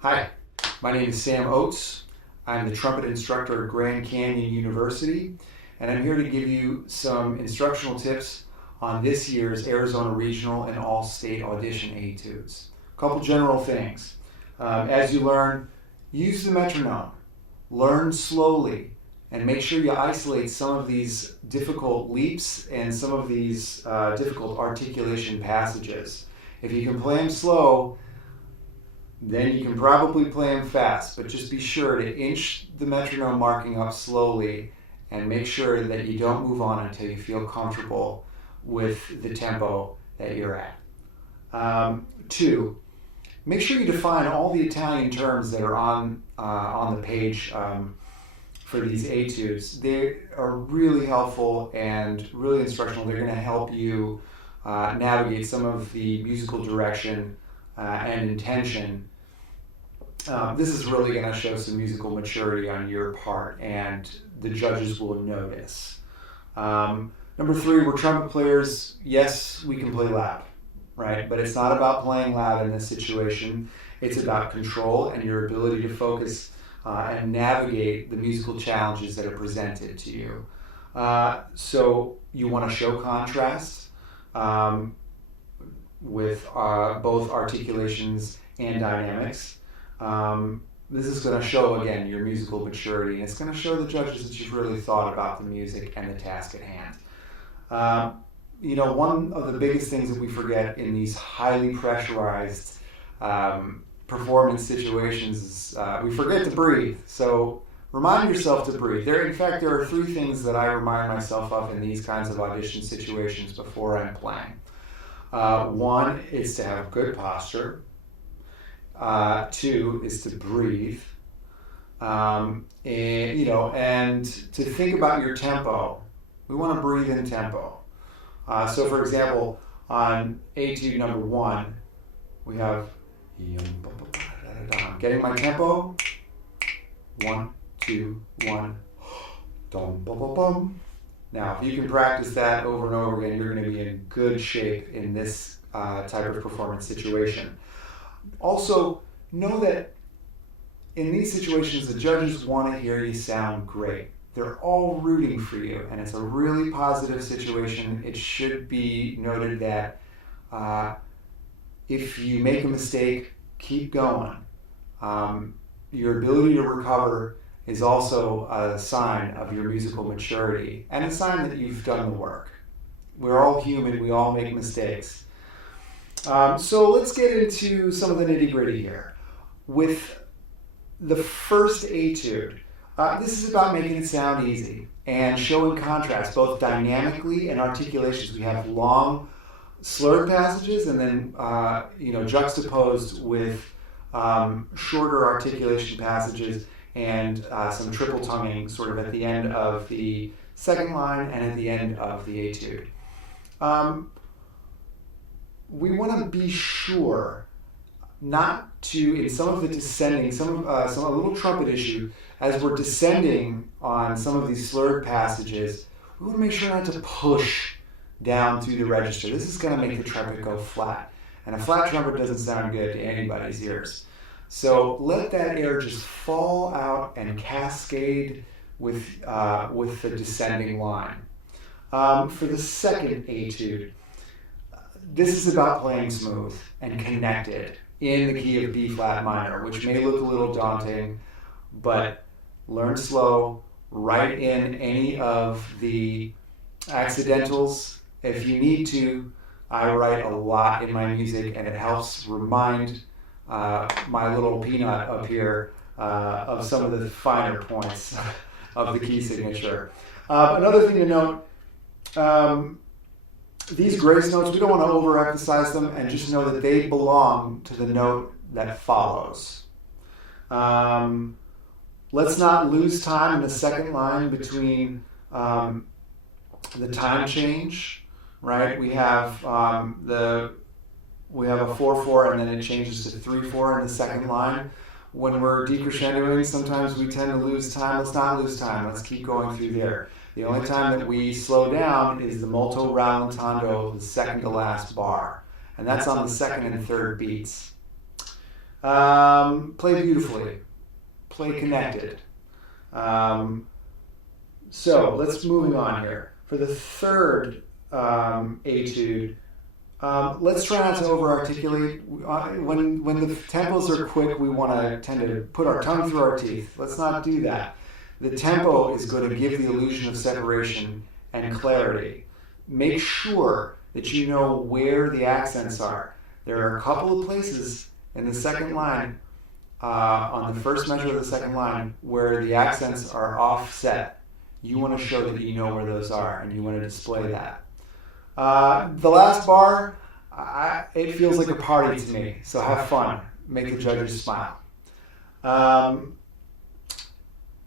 Hi, my name is Sam Oates. I'm the trumpet instructor at Grand Canyon University, and I'm here to give you some instructional tips on this year's Arizona Regional and All-State Audition Etudes. A couple general things. As you learn, use the metronome. Learn slowly, and make sure you isolate some of these difficult leaps and some of these difficult articulation passages. If you can play them slow, then you can probably play them fast, but just be sure to inch the metronome marking up slowly and make sure that you don't move on until you feel comfortable with the tempo that you're at. 2, make sure you define all the Italian terms that are on the page for these etudes. They are really helpful and really instructional. They're going to help you navigate some of the musical direction and intention. This is really going to show some musical maturity on your part, and the judges will notice. Number 3, we're trumpet players. Yes, we can play loud, right? But it's not about playing loud in this situation. It's about control and your ability to focus and navigate the musical challenges that are presented to you. So you want to show contrast with both articulations and dynamics. This is going to show, again, your musical maturity, and it's going to show the judges that you've really thought about the music and the task at hand. One of the biggest things that we forget in these highly pressurized performance situations is we forget to breathe. So remind yourself to breathe. In fact, there are 3 things that I remind myself of in these kinds of audition situations before I'm playing. 1 is to have good posture. 2 is to breathe. And to think about your tempo. We want to breathe in tempo. So for example, on Etude number 1, we have getting my tempo. 1, 2, 1. Now, if you can practice that over and over again, you're going to be in good shape in this type of performance situation. Also, know that in these situations, the judges want to hear you sound great. They're all rooting for you, and it's a really positive situation. It should be noted that if you make a mistake, keep going. Your ability to recover is also a sign of your musical maturity and a sign that you've done the work. We're all human. We all make mistakes. So let's get into some of the nitty-gritty here. With the first etude, this is about making it sound easy and showing contrast, both dynamically and articulations. We have long, slurred passages, and then juxtaposed with shorter articulation passages and some triple tonguing sort of at the end of the second line and at the end of the etude. We want to be sure not to, in some of the descending, a little trumpet issue, as we're descending on some of these slurred passages, we want to make sure not to push down through the register. This is going to make the trumpet go flat, and a flat trumpet doesn't sound good to anybody's ears. So let that air just fall out and cascade with the descending line. For the second etude, this is about playing smooth and connected in the key of B flat minor, which may look a little daunting, but learn slow, write in any of the accidentals. If you need to, I write a lot in my music, and it helps remind my little peanut up here of some of the finer points of the key signature. Another thing to note, these grace notes, we don't want to overemphasize them, and just know that they belong to the note that follows. Let's not lose time in the second line between the time change, right? We have a 4/4, and then it changes to 3/4 in the second line. When we're decrescendoing, sometimes we tend to lose time. Let's not lose time. Let's keep going through there. The only time that we slow down is the molto rallentando, the second to last bar. And that's on the second and third beats. Play beautifully. Play connected. So let's move on here. For the third etude, let's try not to over-articulate. When the tempos are quick, we want to tend to put our tongue through our teeth. Let's not do that. The tempo is going to give the illusion of separation and clarity. Make sure that you know where the accents are. There are a couple of places in the second line, on the first measure of the second line, where the accents are offset. You want to show that you know where those are, and you want to display that. The last bar, it feels like a party to me, so have fun. Make the judges smile.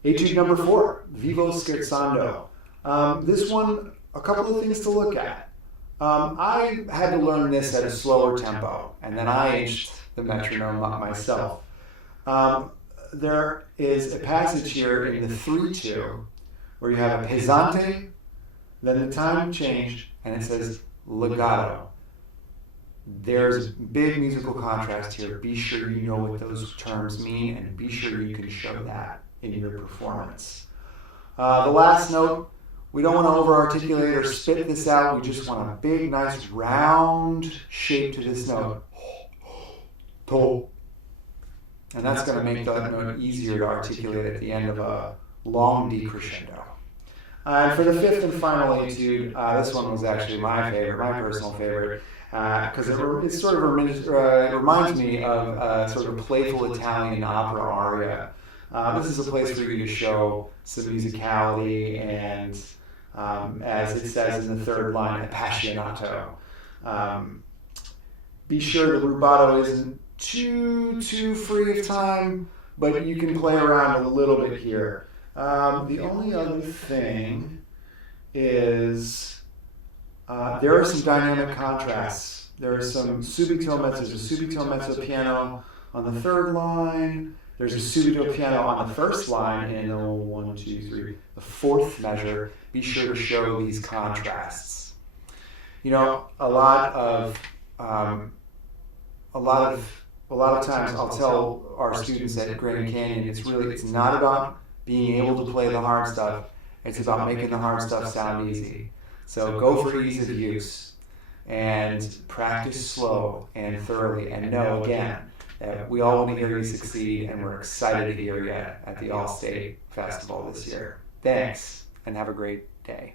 Etude number 4, Vivo Scherzando. This one, a couple of things to look at. I had to learn this at a slower tempo, and then I inched the metronome up myself. There is a passage here in the 3-2 where you have a pesante, then the time change, and it says legato. There's big musical contrast here. Be sure you know what those terms mean, and be sure you can show that in your performance. The last note, we don't want to over-articulate or spit this out. We just want a big, nice, round shape to this note. To. And that's going to make that note easier to articulate at the end of a long decrescendo. And for the fifth and final etude, this one was actually my favorite, my personal favorite, because it sort of reminds me of sort of playful Italian opera aria. This is a place for you to show some musicality and, as it says in the third line, appassionato. Be sure the rubato isn't too free of time, but you can play around a little bit here. The only other thing is there are some dynamic contrasts. There are some subito mezzo. There's a subito mezzo piano on the third line. There's a subito piano on the first line in the fourth measure. Be sure to show these contrasts. You know, a lot of times I'll tell our students at Grand Canyon, it's not about being able to play the hard stuff. It's about making the hard stuff sound easy. So go for ease of use and practice slow and thoroughly, and know again that we all want to hear you succeed, and we're excited to hear you at the All-State Festival this year. Thanks, and have a great day.